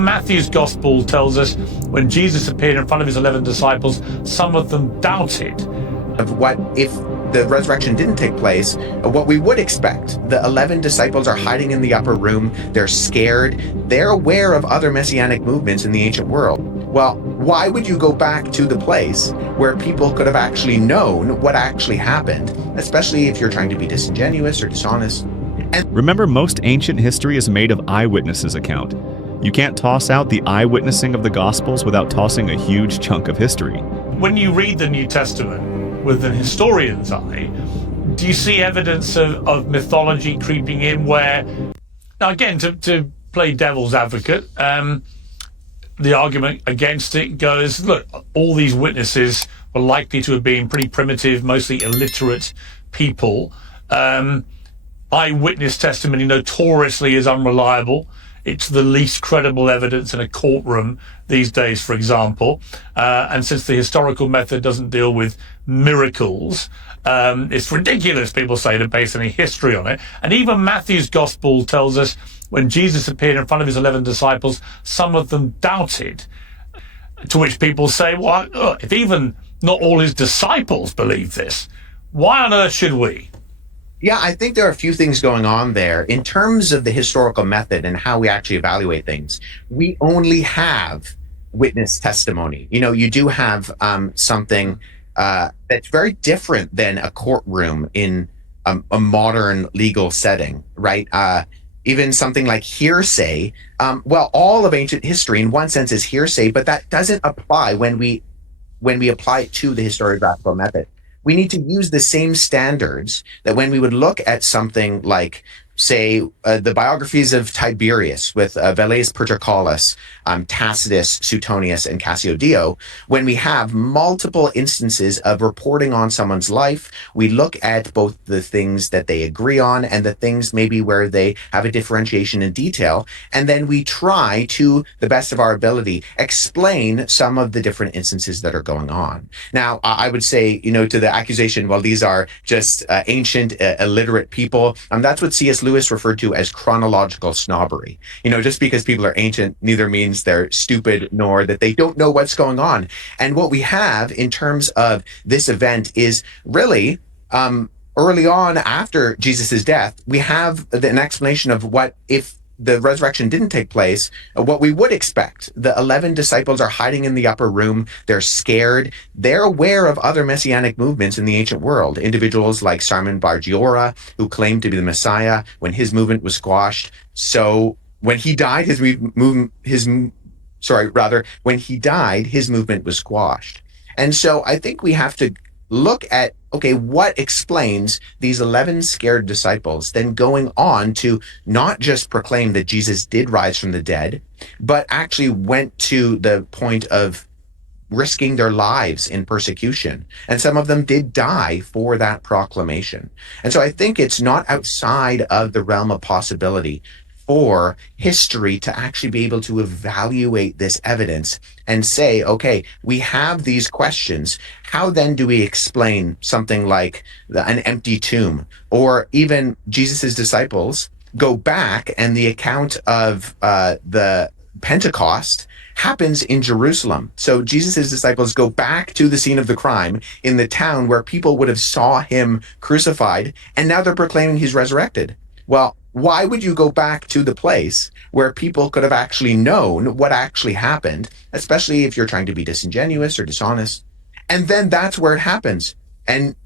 Matthew's gospel tells us when Jesus appeared in front of his 11 disciples, some of them doubted. Of what if the resurrection didn't take place, what we would expect. The 11 disciples are hiding in the upper room. They're scared. They're aware of other messianic movements in the ancient world. Well, why would you go back to the place where people could have actually known what actually happened, especially if you're trying to be disingenuous or dishonest? Remember, most ancient history is made of eyewitnesses' account. You can't toss out the eyewitnessing of the Gospels without tossing a huge chunk of history. When you read the New Testament with an historian's eye, do you see evidence of mythology creeping in where, now again, to play devil's advocate, the argument against it goes, look, all these witnesses were likely to have been pretty primitive, mostly illiterate people. Eyewitness testimony notoriously is unreliable. It's the least credible evidence in a courtroom these days, for example. And since the historical method doesn't deal with miracles, it's ridiculous, people say, to base any history on it. And even Matthew's gospel tells us when Jesus appeared in front of his 11 disciples, some of them doubted. To which people say, well, if even not all his disciples believe this, why on earth should we? Yeah, I think there are a few things going on there. In terms of the historical method and how we actually evaluate things, we only have witness testimony. You know, you do have something that's very different than a courtroom in a modern legal setting, right? Even something like hearsay. Well, all of ancient history in one sense is hearsay, but that doesn't apply when we apply it to the historiographical method. We need to use the same standards that when we would look at something like, say, the biographies of Tiberius with Velleius Paterculus, Tacitus, Suetonius, and Cassiodeo. When we have multiple instances of reporting on someone's life, we look at both the things that they agree on and the things maybe where they have a differentiation in detail, and then we try to the best of our ability explain some of the different instances that are going on. Now, I would say, you know, to the accusation, well, these are just ancient, illiterate people, that's what C.S. Lewis referred to as chronological snobbery. You know, just because people are ancient neither means they're stupid nor that they don't know what's going on. And what we have in terms of this event is really early on after Jesus' death, we have an explanation of what if the resurrection didn't take place, what we would expect. The 11 disciples are hiding in the upper room. They're scared. They're aware of other messianic movements in the ancient world. When Simon Bar-Giora, who claimed to be the Messiah, when his movement was squashed. So when he died, his movement was squashed. And so I think we have to look at, okay, what explains these 11 scared disciples then going on to not just proclaim that Jesus did rise from the dead, but actually went to the point of risking their lives in persecution. And some of them did die for that proclamation. And so I think it's not outside of the realm of possibility for history to actually be able to evaluate this evidence and say, okay, we have these questions. How then do we explain something like an empty tomb? Or even Jesus's disciples go back and the account of the Pentecost happens in Jerusalem. So Jesus's disciples go back to the scene of the crime in the town where people would have saw him crucified, and now they're proclaiming he's resurrected. Well, why would you go back to the place where people could have actually known what actually happened, especially if you're trying to be disingenuous or dishonest? And then that's where it happens. And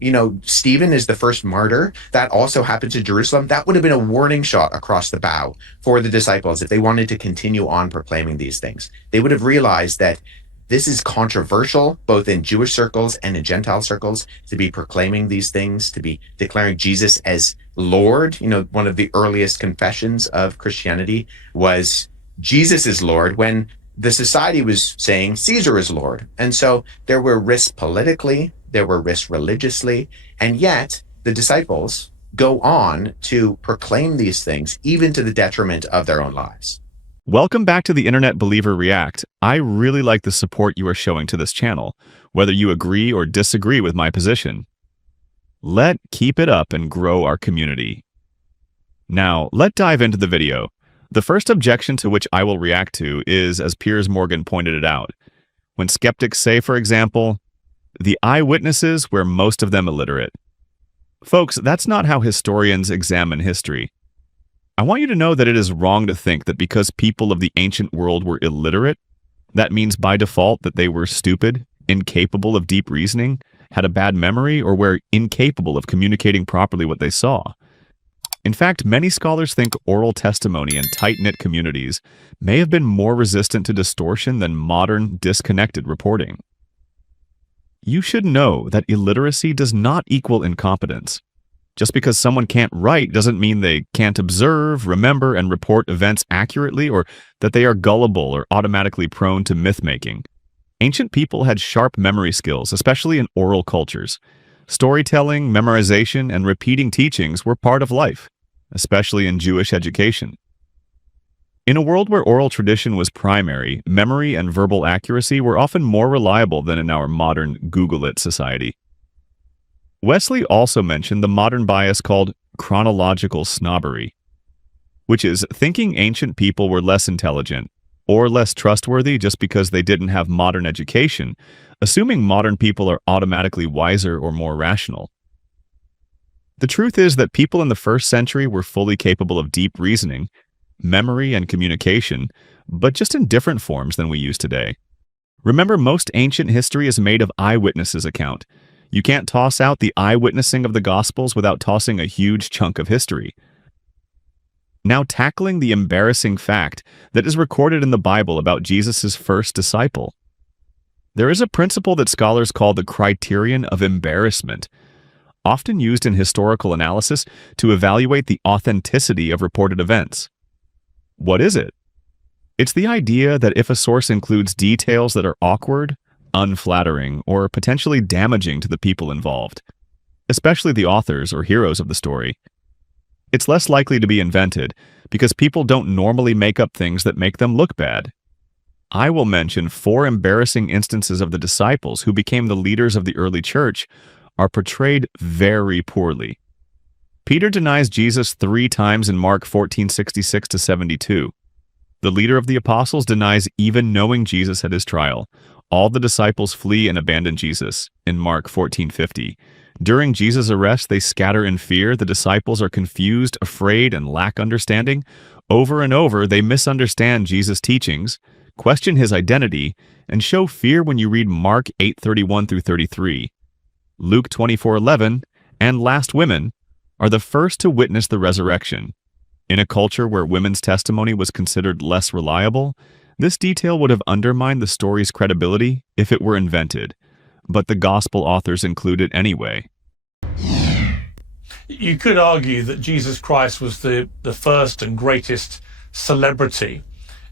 you know, Stephen is the first martyr. That also happens in Jerusalem. That would have been a warning shot across the bow for the disciples if they wanted to continue on proclaiming these things. They would have realized that this is controversial, both in Jewish circles and in Gentile circles, to be proclaiming these things, to be declaring Jesus as Lord. You know, one of the earliest confessions of Christianity was Jesus is Lord, when the society was saying Caesar is Lord. And so there were risks politically, there were risks religiously, and yet the disciples go on to proclaim these things, even to the detriment of their own lives. Welcome back to the Internet Believer React. I really like the support you are showing to this channel, whether you agree or disagree with my position. Let's keep it up and grow our community. Now, let's dive into the video. The first objection to which I will react to is, as Piers Morgan pointed it out, when skeptics say, for example, the eyewitnesses were most of them illiterate. Folks, that's not how historians examine history. I want you to know that it is wrong to think that because people of the ancient world were illiterate, that means by default that they were stupid, incapable of deep reasoning, had a bad memory, or were incapable of communicating properly what they saw. In fact, many scholars think oral testimony in tight-knit communities may have been more resistant to distortion than modern, disconnected reporting. You should know that illiteracy does not equal incompetence. Just because someone can't write doesn't mean they can't observe, remember, and report events accurately, or that they are gullible or automatically prone to myth-making. Ancient people had sharp memory skills, especially in oral cultures. Storytelling, memorization, and repeating teachings were part of life, especially in Jewish education. In a world where oral tradition was primary, memory and verbal accuracy were often more reliable than in our modern Google-it society. Wesley also mentioned the modern bias called chronological snobbery, which is thinking ancient people were less intelligent or less trustworthy just because they didn't have modern education, assuming modern people are automatically wiser or more rational. The truth is that people in the first century were fully capable of deep reasoning, memory, and communication, but just in different forms than we use today. Remember, most ancient history is made of eyewitnesses' account. You can't toss out the eyewitnessing of the Gospels without tossing a huge chunk of history. Now tackling the embarrassing fact that is recorded in the Bible about Jesus' first disciple. There is a principle that scholars call the criterion of embarrassment, often used in historical analysis to evaluate the authenticity of reported events. What is it? It's the idea that if a source includes details that are awkward, unflattering, or potentially damaging to the people involved, especially the authors or heroes of the story, it's less likely to be invented because people don't normally make up things that make them look bad. I will mention 4 embarrassing instances of the disciples who became the leaders of the early church are portrayed very poorly. Peter denies Jesus 3 times in Mark 14:66-72. The leader of the apostles denies even knowing Jesus at his trial. All the disciples flee and abandon Jesus in Mark 14:50. During Jesus' arrest, they scatter in fear. The disciples are confused, afraid, and lack understanding. Over and over, they misunderstand Jesus' teachings, question his identity, and show fear when you read Mark 8:31-33. Luke 24:11, and last women are the first to witness the resurrection. In a culture where women's testimony was considered less reliable, this detail would have undermined the story's credibility if it were invented, but the gospel authors include it anyway. You could argue that Jesus Christ was the first and greatest celebrity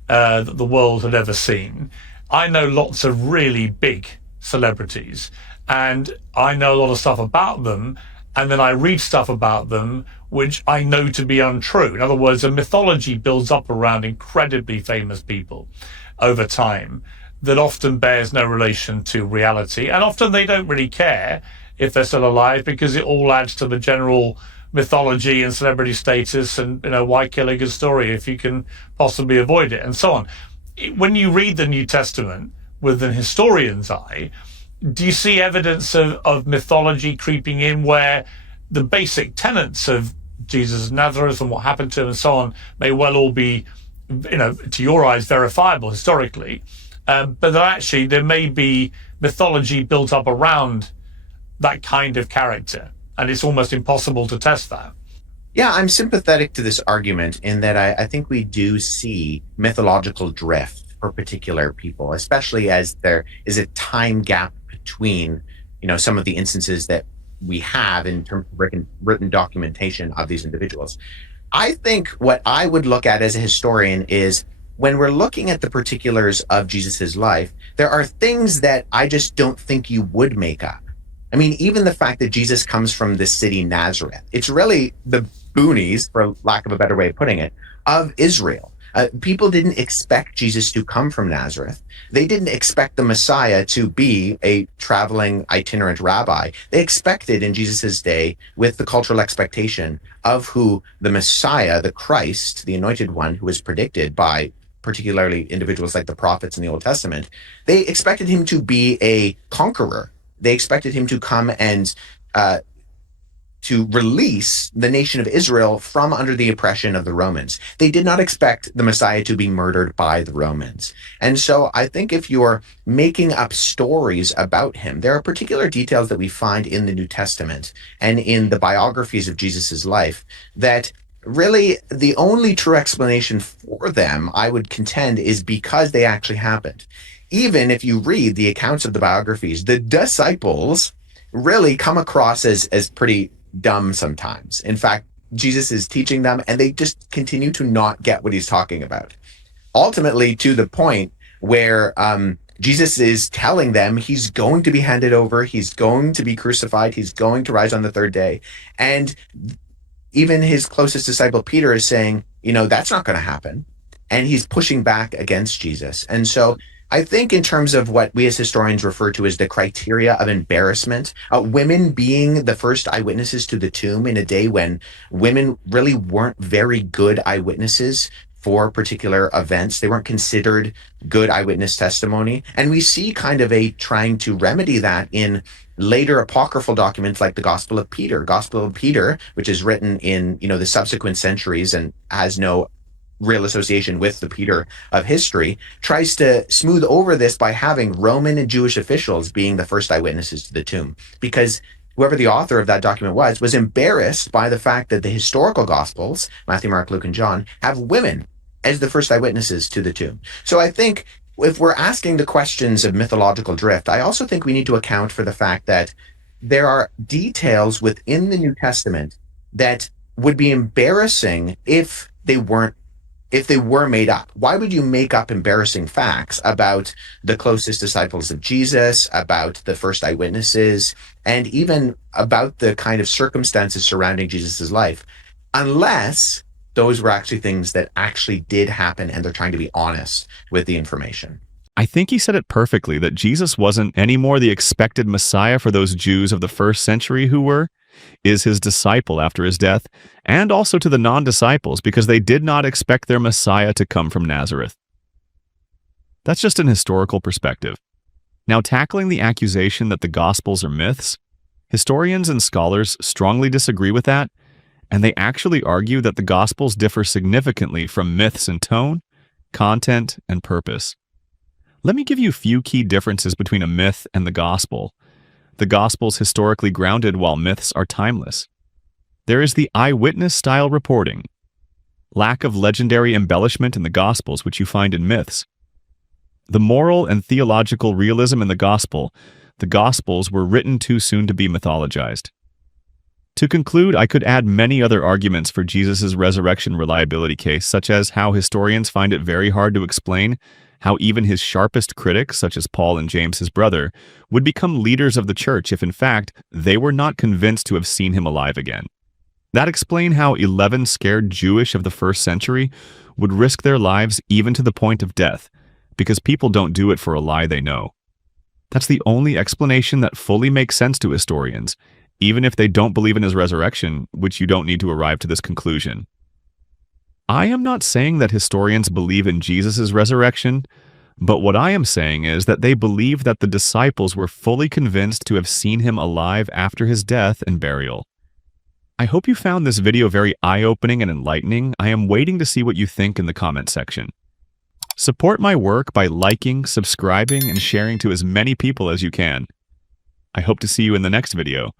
that the world had ever seen. I know lots of really big celebrities, and I know a lot of stuff about them, and then I read stuff about them which I know to be untrue. In other words, a mythology builds up around incredibly famous people over time that often bears no relation to reality, and often they don't really care if they're still alive because it all adds to the general mythology and celebrity status, and why kill a good story if you can possibly avoid it, and so on. When you read the New Testament with an historian's eye, do you see evidence of mythology creeping in where the basic tenets of Jesus of Nazareth and what happened to him and so on may well all be, to your eyes, verifiable historically, but that actually there may be mythology built up around that kind of character, and it's almost impossible to test that? Yeah, I'm sympathetic to this argument in that I think we do see mythological drift for particular people, especially as there is a time gap between, some of the instances that we have in terms of written documentation of these individuals. I think what I would look at as a historian is when we're looking at the particulars of Jesus's life, there are things that I just don't think you would make up. I mean, even the fact that Jesus comes from the city Nazareth, it's really the boonies, for lack of a better way of putting it, of Israel. People didn't expect Jesus to come from Nazareth. They didn't expect the Messiah to be a traveling itinerant rabbi. They expected in Jesus's day, with the cultural expectation of who the Messiah, the Christ, the anointed one who was predicted by particularly individuals like the prophets in the Old Testament, they expected him to be a conqueror. They expected him to come and to release the nation of Israel from under the oppression of the Romans. They did not expect the Messiah to be murdered by the Romans. And so I think if you're making up stories about him, there are particular details that we find in the New Testament and in the biographies of Jesus's life that really the only true explanation for them, I would contend, is because they actually happened. Even if you read the accounts of the biographies, the disciples really come across as pretty dumb sometimes. In fact, Jesus is teaching them and they just continue to not get what he's talking about. Ultimately, to the point where Jesus is telling them he's going to be handed over, he's going to be crucified, he's going to rise on the third day. And even his closest disciple, Peter, is saying, that's not going to happen. And he's pushing back against Jesus. And so I think in terms of what we as historians refer to as the criteria of embarrassment, women being the first eyewitnesses to the tomb in a day when women really weren't very good eyewitnesses for particular events. They weren't considered good eyewitness testimony. And we see kind of a trying to remedy that in later apocryphal documents like the Gospel of Peter, which is written in, the subsequent centuries and has no real association with the Peter of history, tries to smooth over this by having Roman and Jewish officials being the first eyewitnesses to the tomb, because whoever the author of that document was embarrassed by the fact that the historical Gospels, Matthew, Mark, Luke, and John, have women as the first eyewitnesses to the tomb. So I think if we're asking the questions of mythological drift, I also think we need to account for the fact that there are details within the New Testament that would be embarrassing if they were made up. Why would you make up embarrassing facts about the closest disciples of Jesus, about the first eyewitnesses, and even about the kind of circumstances surrounding Jesus's life, unless those were actually things that actually did happen and they're trying to be honest with the information? I think he said it perfectly, that Jesus wasn't any more the expected Messiah for those Jews of the first century who is his disciple after his death, and also to the non-disciples, because they did not expect their Messiah to come from Nazareth. That's just an historical perspective. Now, tackling the accusation that the Gospels are myths, historians and scholars strongly disagree with that, and they actually argue that the Gospels differ significantly from myths in tone, content, and purpose. Let me give you a few key differences between a myth and the Gospel. The Gospel's historically grounded, while myths are timeless. There is the eyewitness-style reporting, lack of legendary embellishment in the Gospels, which you find in myths. The moral and theological realism in the Gospels were written too soon to be mythologized. To conclude, I could add many other arguments for Jesus' resurrection reliability case, such as how historians find it very hard to explain how even his sharpest critics, such as Paul and James, his brother, would become leaders of the church if, in fact, they were not convinced to have seen him alive again. That explains how 11 scared Jewish of the first century would risk their lives even to the point of death, because people don't do it for a lie they know. That's the only explanation that fully makes sense to historians, even if they don't believe in his resurrection, which you don't need to arrive to this conclusion. I am not saying that historians believe in Jesus' resurrection, but what I am saying is that they believe that the disciples were fully convinced to have seen him alive after his death and burial. I hope you found this video very eye-opening and enlightening. I am waiting to see what you think in the comment section. Support my work by liking, subscribing, and sharing to as many people as you can. I hope to see you in the next video.